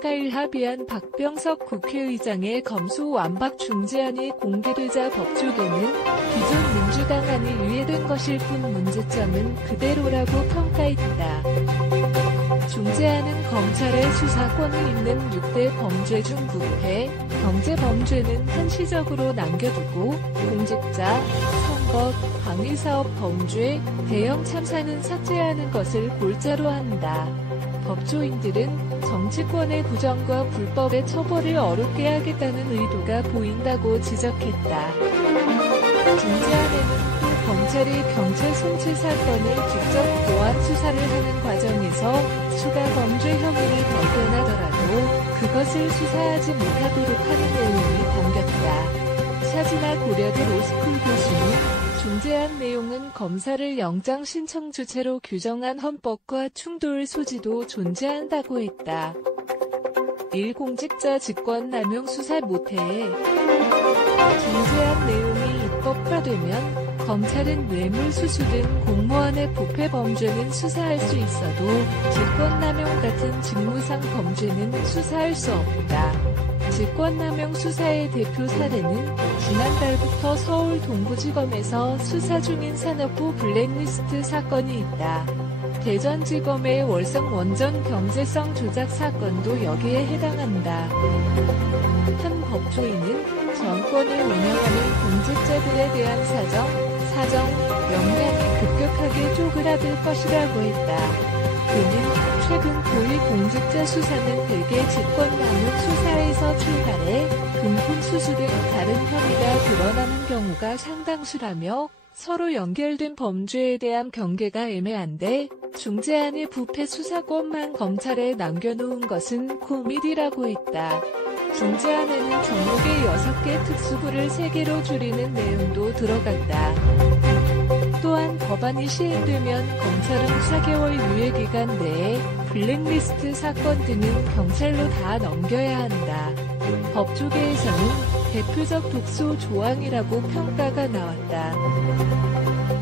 14일 합의한 박병석 국회의장의 검수 완박 중재안이 공개되자 법조계는 기존 민주당안이 유예된 것일 뿐 문제점은 그대로라고 평가했다. 중재안은 검찰의 수사권을 잇는 6대 범죄 중 부패, 경제범죄는 한시적으로 남겨두고 공직자, 선거, 방위사업 범죄, 대형 참사는 삭제하는 것을 골자로 한다. 법조인들은 정치권의 부정과 불법의 처벌을 어렵게 하겠다는 의도가 보인다고 지적했다. 중재안에는 또 검찰이 경찰 송치 사건을 직접 보완 수사를 하는 과정에서 추가 범죄 혐의를 발견하더라도 그것을 수사하지 못하도록 하는 내용이 담겼다. 차진아 고려대 로스쿨 교수는 중재안 내용은 검사를 영장 신청 주체로 규정한 헌법과 충돌 소지도 존재한다고 했다. 1. 공직자 직권남용 수사 못해. 중재안 내용이 입법화되면 검찰은 뇌물수수 등 공무원의 부패 범죄는 수사할 수 있어도 직권남용 같은 직무상 범죄는 수사할 수 없다. 직권남용 수사의 대표 사례는 지난달부터 서울 동부지검에서 수사 중인 산업부 블랙리스트 사건이 있다. 대전지검의 월성 원전 경제성 조작 사건도 여기에 해당한다. 한 법조인은 정권을 운영하는 공직자들에 대한 사정, 역량이 급격하게 쪼그라들 것이라고 했다. 그는 최근 고위공직자 수사는 대개 직권남용 수사에서 출발해 금품수수 등 다른 혐의가 드러나는 경우가 상당수라며 서로 연결된 범죄에 대한 경계가 애매한데 중재안의 부패 수사권만 검찰에 남겨놓은 것은 코미디라고 했다. 중재안에는 종목의 6개 특수부를 3개로 줄이는 내용도 들어갔다. 또한 법안이 시행되면 검찰은 4개월 유예기간 내에 블랙리스트 사건 등은 경찰로 다 넘겨야 한다. 법조계에서는 대표적 독소 조항이라고 평가가 나왔다.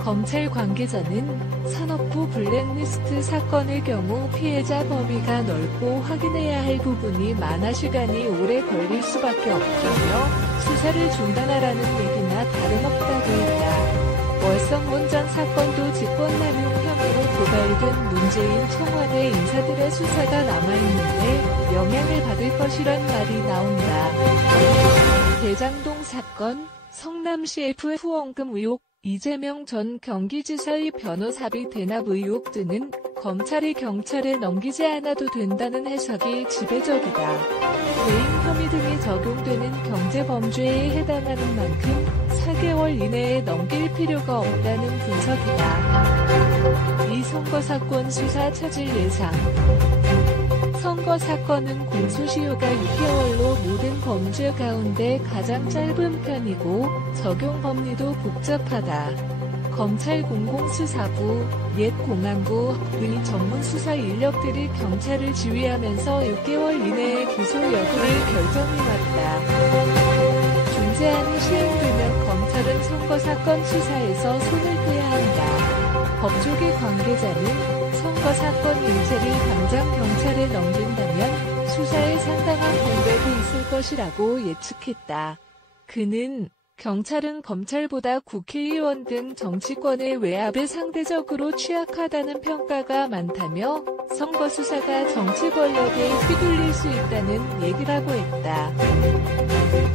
검찰 관계자는 산업부 블랙리스트 사건의 경우 피해자 범위가 넓고 확인해야 할 부분이 많아 시간이 오래 걸릴 수밖에 없다며 수사를 중단하라는 얘기나 다름없다고 했다. 월성 원전 사건도 직권남용 혐의로 고발된 문재인 청와대 인사들의 수사가 남아있는데 영향을 받을 것이란 말이 나온다. 대장동 사건, 성남 CF 후원금 의혹, 이재명 전 경기지사의 변호사비 대납 의혹 등은 검찰이 경찰에 넘기지 않아도 된다는 해석이 지배적이다. 대인 혐의 등이 적용되는 경제범죄에 해당하는 만큼 4개월 이내에 넘길 필요가 없다는 분석이다. 이 선거사건 수사 차질 예상. 선거사건은 공소시효가 6개월로 모든 범죄 가운데 가장 짧은 편이고 적용 법리도 복잡하다. 검찰 공공수사부, 옛 공안부의 전문수사 인력들이 경찰을 지휘하면서 6개월 이내에 기소 여부를 결정해왔다. 중재안이 시행되면 검찰은 선거사건 수사에서 손을 떼야 한다. 법조계 관계자는 선거사건 인재를 당장 경찰에 넘긴다면 수사에 상당한 공백이 있을 것이라고 예측했다. 그는 경찰은 검찰보다 국회의원 등 정치권의 외압에 상대적으로 취약하다는 평가가 많다며 선거 수사가 정치 권력에 휘둘릴 수 있다는 얘기라고 했다.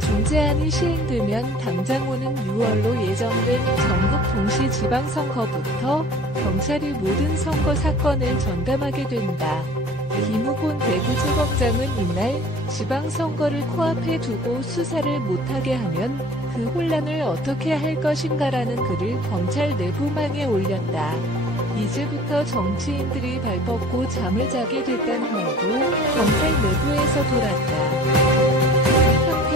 중재안이 시행되면 당장 오는 6월로 예정된 전국 동시 지방선거부터 경찰이 모든 선거 사건을 전담하게 된다. 김우곤 대구지검장은 이날 지방선거를 코앞에 두고 수사를 못하게 하면 그 혼란을 어떻게 할 것인가라는 글을 검찰 내부망에 올렸다. 이제부터 정치인들이 발벗고 잠을 자게 됐다는 말도 검찰 내부에서 돌았다. 한편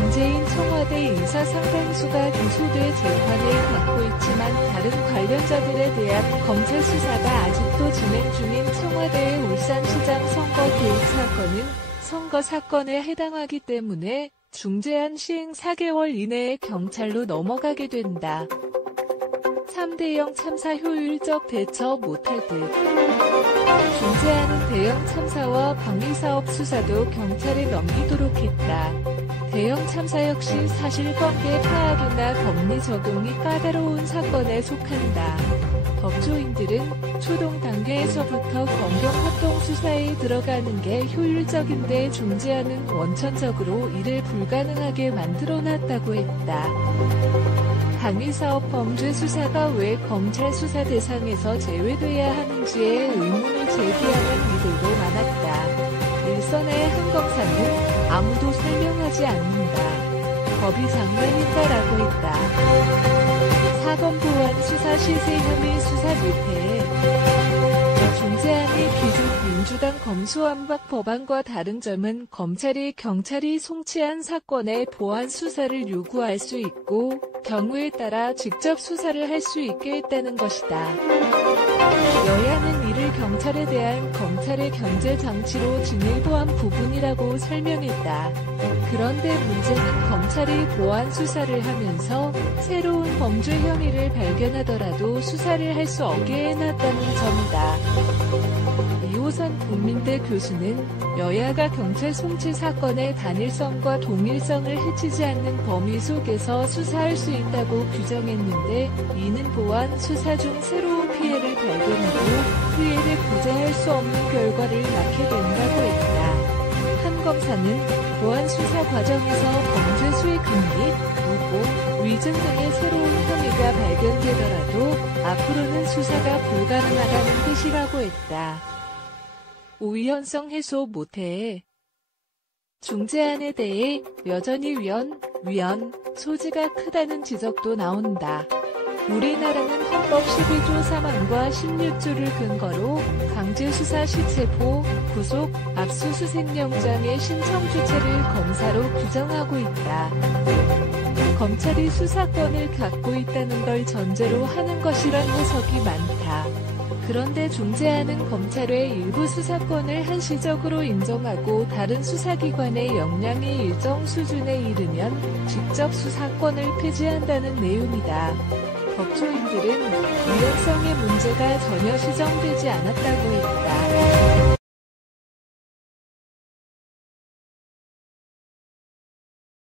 문재인 청와대 인사 상당수가 기소돼 재판을 받고 있지만 다른 관련자들에 대한 검찰 수사가 아직도 진행 중인 청와대의 울산시장 선거 개입 사건은 선거 사건에 해당하기 때문에 중재안 시행 4개월 이내에 경찰로 넘어가게 된다. 3대형 참사 효율적 대처 못할 듯. 존재하는 대형 참사와 방위사업 수사도 경찰에 넘기도록 했다. 대형 참사 역시 사실관계 파악이나 법리 적용이 까다로운 사건에 속한다. 법조인들은 초동 단계에서부터 검경합동 수사에 들어가는 게 효율적인데 존재하는 원천적으로 이를 불가능하게 만들어놨다고 했다. 방위사업 범죄 수사가 왜 검찰 수사 대상에서 제외돼야 하는지에 의문을 제기하는 이들도 많았다. 일선의 한 검사는 아무도 설명하지 않는다. 법이 장난인가라고 했다. 사건 보완 수사 실세 혐의 수사 못해. 존재하는 기존 민주당 검수완박 법안과 다른 점은 검찰이 경찰이 송치한 사건의 보완 수사를 요구할 수 있고 경우에 따라 직접 수사를 할 수 있게 했다는 것이다. 여야는 이를 경찰에 대한 검찰의 견제 장치로 진일보한 부분이라고 설명했다. 그런데 문제는 검찰이 보완 수사를 하면서 새로운 범죄 혐의를 발견하더라도 수사를 할 수 없게 해놨다는 점이다. 이호선 국민대 교수는 여야가 경찰 송치 사건의 단일성과 동일성을 해치지 않는 범위 속에서 수사할 수 있다고 규정했는데 이는 보완 수사 중 새로운 피해를 발견하고 피해를 구제할 수 없는 결과를 낳게 된다고 했다. 한 검사는 보완 수사 과정에서 범죄 수익 금리, 무고, 위증 등의 새로운 혐의가 발견되더라도 앞으로는 수사가 불가능하다는 뜻이라고 했다. 우연성 해소 못해. 중재안에 대해 여전히 위헌 소지가 크다는 지적도 나온다. 우리나라는 헌법 11조 3항과 16조를 근거로 강제수사 시체포, 구속, 압수수색영장의 신청 주체를 검사로 규정하고 있다. 검찰이 수사권을 갖고 있다는 걸 전제로 하는 것이란 해석이 많다. 그런데 중재안은 검찰의 일부 수사권을 한시적으로 인정하고 다른 수사기관의 역량이 일정 수준에 이르면 직접 수사권을 폐지한다는 내용이다. 법조인들은 위헌성의 문제가 전혀 시정되지 않았다고 했다.